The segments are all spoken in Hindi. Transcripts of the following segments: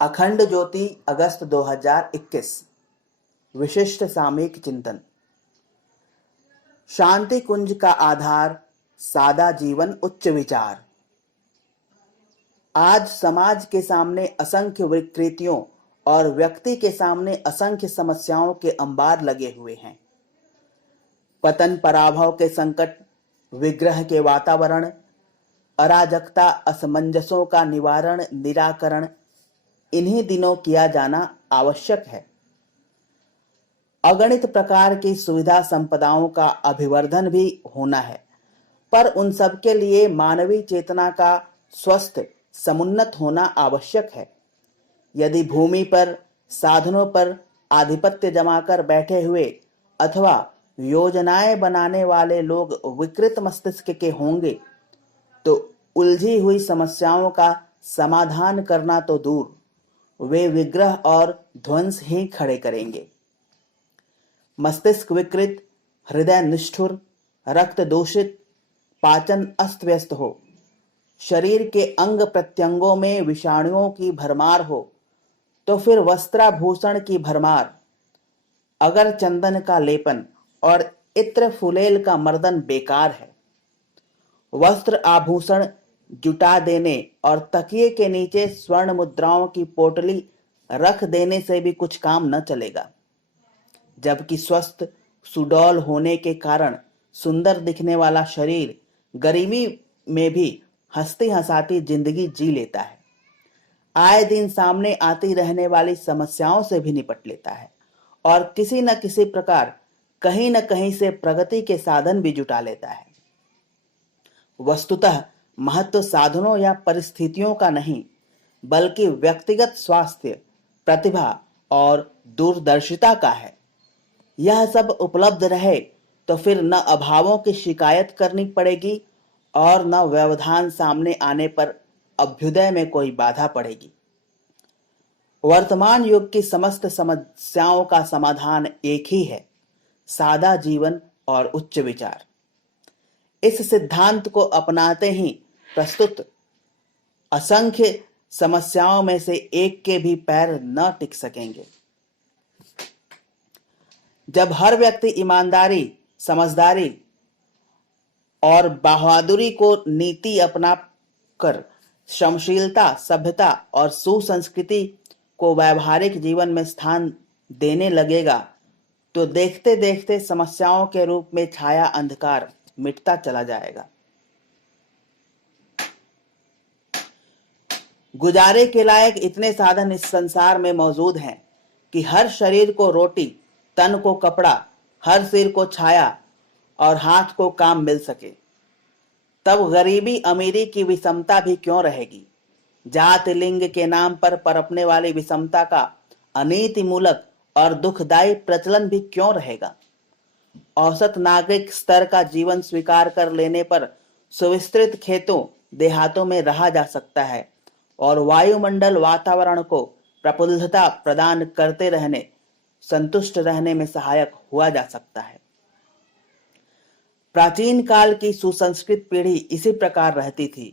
अखंड ज्योति अगस्त 2021। विशिष्ट सामयिक चिंतन। शांति कुंज का आधार सादा जीवन, उच्च विचार। आज समाज के सामने असंख्य विकृतियों और व्यक्ति के सामने असंख्य समस्याओं के अंबार लगे हुए हैं। पतन पराभव के संकट, विग्रह के वातावरण, अराजकता, असमंजसों का निवारण निराकरण इन्हीं दिनों किया जाना आवश्यक है। अगणित प्रकार की सुविधा संपदाओं का अभिवर्धन भी होना है, पर उन सब के लिए मानवीय चेतना का स्वस्थ समुन्नत होना आवश्यक है। यदि भूमि पर, साधनों पर आधिपत्य जमाकर बैठे हुए अथवा योजनाएं बनाने वाले लोग विकृत मस्तिष्क के होंगे तो उलझी हुई समस्याओं का समाधान करना तो दूर, वे विग्रह और ध्वंस ही खड़े करेंगे। मस्तिष्क विकृत, हृदय निष्ठुर, रक्त दूषित, पाचन अस्त व्यस्त हो, शरीर के अंग प्रत्यंगों में विषाणुओं की भरमार हो, तो फिर वस्त्राभूषण की भरमार। अगर चंदन का लेपन और इत्र फुलेल का मर्दन बेकार है, वस्त्र आभूषण जुटा देने और तकिए के नीचे स्वर्ण मुद्राओं की पोटली रख देने से भी कुछ काम न चलेगा। जबकि स्वस्थ सुडौल होने के कारण सुंदर दिखने वाला शरीर गरीबी में भी हंसती हंसाती जिंदगी जी लेता है, आए दिन सामने आती रहने वाली समस्याओं से भी निपट लेता है और किसी न किसी प्रकार कहीं न कहीं से प्रगति के साधन भी जुटा लेता है। वस्तुतः महत्व साधनों या परिस्थितियों का नहीं, बल्कि व्यक्तिगत स्वास्थ्य, प्रतिभा और दूरदर्शिता का है। यह सब उपलब्ध रहे तो फिर न अभावों की शिकायत करनी पड़ेगी और न व्यवधान सामने आने पर अभ्युदय में कोई बाधा पड़ेगी। वर्तमान युग की समस्त समस्याओं का समाधान एक ही है, सादा जीवन और उच्च विचार। इस सिद्धांत को अपनाते ही प्रस्तुत असंख्य समस्याओं में से एक के भी पैर न टिक सकेंगे। जब हर व्यक्ति ईमानदारी, समझदारी और बहादुरी को नीति अपना कर श्रमशीलता, सभ्यता और सुसंस्कृति को व्यावहारिक जीवन में स्थान देने लगेगा, तो देखते देखते समस्याओं के रूप में छाया अंधकार मिटता चला जाएगा। गुजारे के लायक इतने साधन इस संसार में मौजूद हैं कि हर शरीर को रोटी, तन को कपड़ा, हर सिर को छाया और हाथ को काम मिल सके। तब गरीबी अमीरी की विषमता भी क्यों रहेगी? जात लिंग के नाम पर पनपने वाली विषमता का अनीति मूलक और दुखदायी प्रचलन भी क्यों रहेगा? औसत नागरिक स्तर का जीवन स्वीकार कर लेने पर सुविस्तृत खेतों देहातों में रहा जा सकता है और वायुमंडल वातावरण को प्रफुल्लता प्रदान करते रहने, संतुष्ट रहने में सहायक हुआ जा सकता है। प्राचीन काल की सुसंस्कृत पीढ़ी इसी प्रकार रहती थी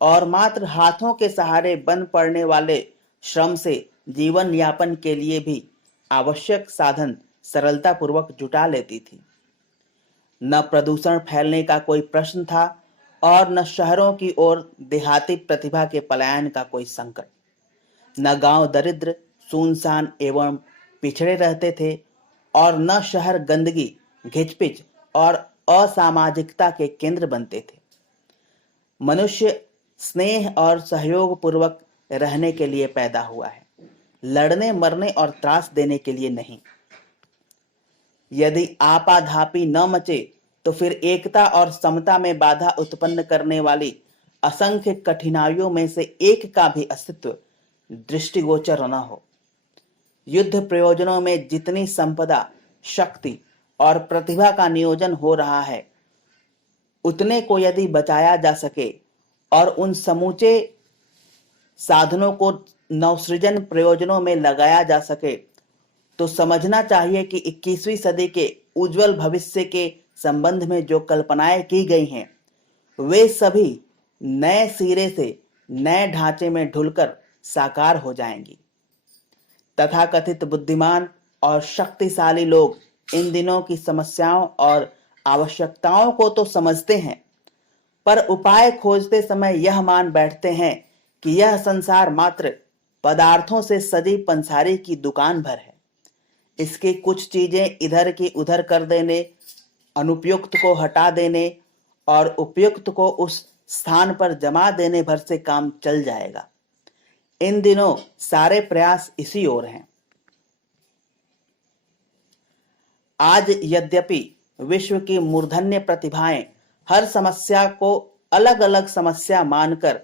और मात्र हाथों के सहारे बन पड़ने वाले श्रम से जीवन यापन के लिए भी आवश्यक साधन सरलता पूर्वक जुटा लेती थी। न प्रदूषण फैलने का कोई प्रश्न था और न शहरों की ओर देहाती प्रतिभा के पलायन का कोई संकट। न गांव दरिद्र, सुनसान एवं पिछड़े रहते थे और न शहर गंदगी, घिचपिच और असामाजिकता के केंद्र बनते थे। मनुष्य स्नेह और सहयोग पूर्वक रहने के लिए पैदा हुआ है, लड़ने मरने और त्रास देने के लिए नहीं। यदि आपाधापी न मचे तो फिर एकता और समता में बाधा उत्पन्न करने वाली असंख्य कठिनाइयों में से एक का भी अस्तित्व दृष्टिगोचर न हो। युद्ध प्रयोजनों में जितनी संपदा, शक्ति और प्रतिभा का नियोजन हो रहा है, उतने को यदि बचाया जा सके और उन समूचे साधनों को नवसृजन प्रयोजनों में लगाया जा सके, तो समझना चाहिए कि 21वीं सदी के उज्जवल भविष्य के संबंध में जो कल्पनाएं की गई हैं, वे सभी नए सिरे से नए ढांचे में ढुलकर साकार हो जाएंगी। तथाकथित बुद्धिमान और शक्तिशाली लोग इन दिनों की समस्याओं और आवश्यकताओं को तो समझते हैं, पर उपाय खोजते समय यह मान बैठते हैं कि यह संसार मात्र पदार्थों से सजी पंसारी की दुकान भर है। इसकी कुछ चीजें इधर की उधर कर देने, अनुपयुक्त को हटा देने और उपयुक्त को उस स्थान पर जमा देने भर से काम चल जाएगा। इन दिनों सारे प्रयास इसी ओर हैं। आज यद्यपि विश्व की मूर्धन्य प्रतिभाएं हर समस्या को अलग अलग समस्या मानकर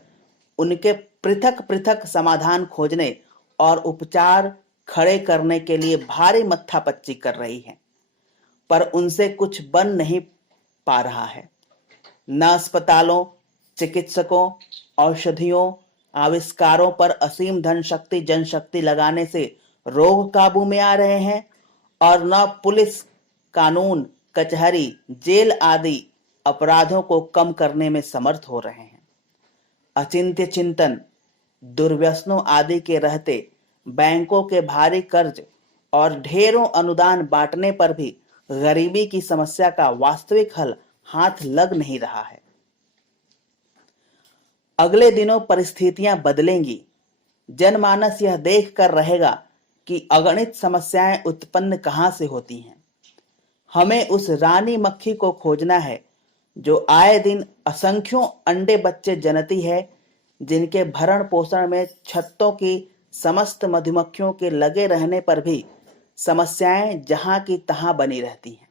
उनके पृथक पृथक समाधान खोजने और उपचार खड़े करने के लिए भारी मत्थापच्ची कर रही हैं, पर उनसे कुछ बन नहीं पा रहा है। न अस्पतालों, चिकित्सकों, औषधियों, आविष्कारों पर असीम धन शक्ति जनशक्ति लगाने से रोग काबू में आ रहे हैं और न पुलिस, कानून, कचहरी, जेल आदि अपराधों को कम करने में समर्थ हो रहे हैं। अचिंत्य चिंतन, दुर्व्यसनों आदि के रहते बैंकों के भारी कर्ज और ढेरों अनुदान बांटने पर भी गरीबी की समस्या का वास्तविक हल हाथ लग नहीं रहा है। अगले दिनों परिस्थितियां बदलेंगी। जनमानस यह देख कर रहेगा कि अगणित समस्याएं उत्पन्न कहां से होती हैं। हमें उस रानी मक्खी को खोजना है जो आए दिन असंख्यों अंडे बच्चे जनती है, जिनके भरण पोषण में छत्तों की समस्त मधुमक्खियों के लगे रहने पर भी समस्याएं जहां की तहां बनी रहती हैं।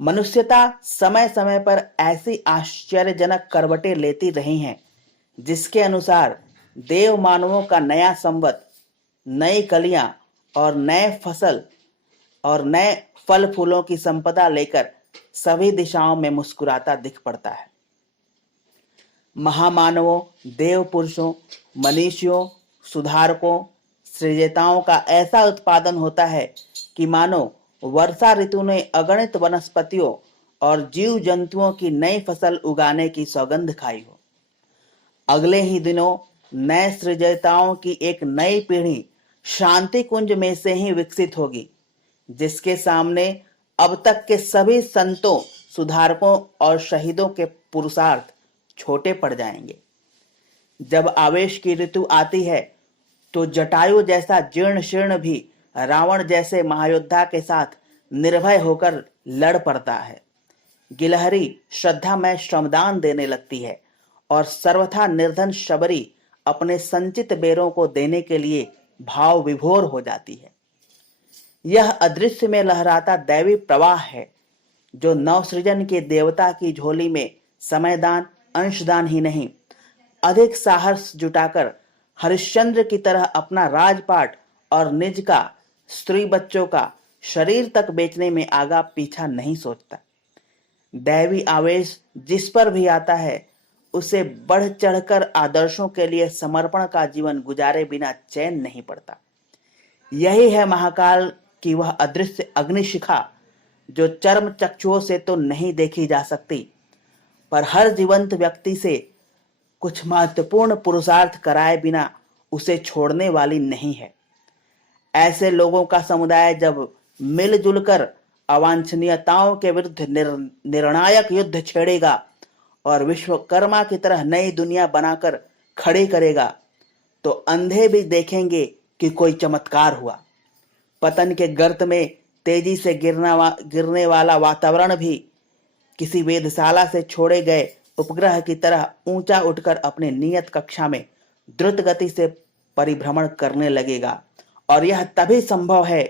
मनुष्यता समय समय पर ऐसी आश्चर्यजनक करवटें लेती रही हैं जिसके अनुसार देव मानवों का नया संवत, नई कलियां और नए फसल और नए फल फूलों की संपदा लेकर सभी दिशाओं में मुस्कुराता दिख पड़ता है। महामानवों, देव पुरुषों, मनीषियों, सुधारकों, सृजताओं का ऐसा उत्पादन होता है कि मानो वर्षा ऋतु ने अगणित वनस्पतियों और जीव जंतुओं की नई फसल उगाने की सौगंध खाई हो। अगले ही दिनों नए सृजताओं की एक नई पीढ़ी शांति कुंज में से ही विकसित होगी, जिसके सामने अब तक के सभी संतों, सुधारकों और शहीदों के पुरुषार्थ छोटे पड़ जाएंगे। जब आवेश की ऋतु आती है तो जटायु जैसा जीर्ण शीर्ण भी रावण जैसे महायोद्धा के साथ निर्भय होकर लड़ पड़ता है। गिलहरी श्रद्धा में श्रमदान देने लगती है और सर्वथा निर्धन शबरी अपने संचित बेरों को देने के लिए भाव विभोर हो जाती है। यह अदृश्य में लहराता दैवी प्रवाह है जो नवसृजन के देवता की झोली में समयदान, अंशदान ही नहीं, अधिक साहस जुटाकर हरिश्चंद्र की तरह अपना राजपाट और निज का, स्त्री बच्चों का शरीर तक बेचने में आगा पीछा नहीं सोचता। दैवी आवेश जिस पर भी आता है उसे बढ़ चढ़कर आदर्शों के लिए समर्पण का जीवन गुजारे बिना चैन नहीं पड़ता। यही है महाकाल की वह अदृश्य अग्निशिखा जो चर्म चक्षुओं से तो नहीं देखी जा सकती, पर हर जीवंत व्यक्ति से कुछ महत्वपूर्ण पुरुषार्थ कराए बिना उसे छोड़ने वाली नहीं है। ऐसे लोगों का समुदाय जब मिलजुल कर अवांछनीयताओं के विरुद्ध निर्णायक युद्ध छेड़ेगा और विश्वकर्मा की तरह नई दुनिया बनाकर खड़ी करेगा, तो अंधे भी देखेंगे कि कोई चमत्कार हुआ। पतन के गर्त में तेजी से गिरने वाला वातावरण भी किसी वेधशाला से छोड़े गए उपग्रह की तरह ऊंचा उठकर अपने नियत कक्षा में द्रुत गति से परिभ्रमण करने लगेगा। और यह तभी संभव है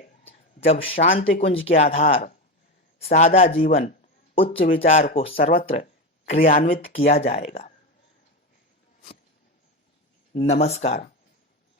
जब शांति कुंज के आधार, सादा जीवन, उच्च विचार को सर्वत्र क्रियान्वित किया जाएगा। नमस्कार।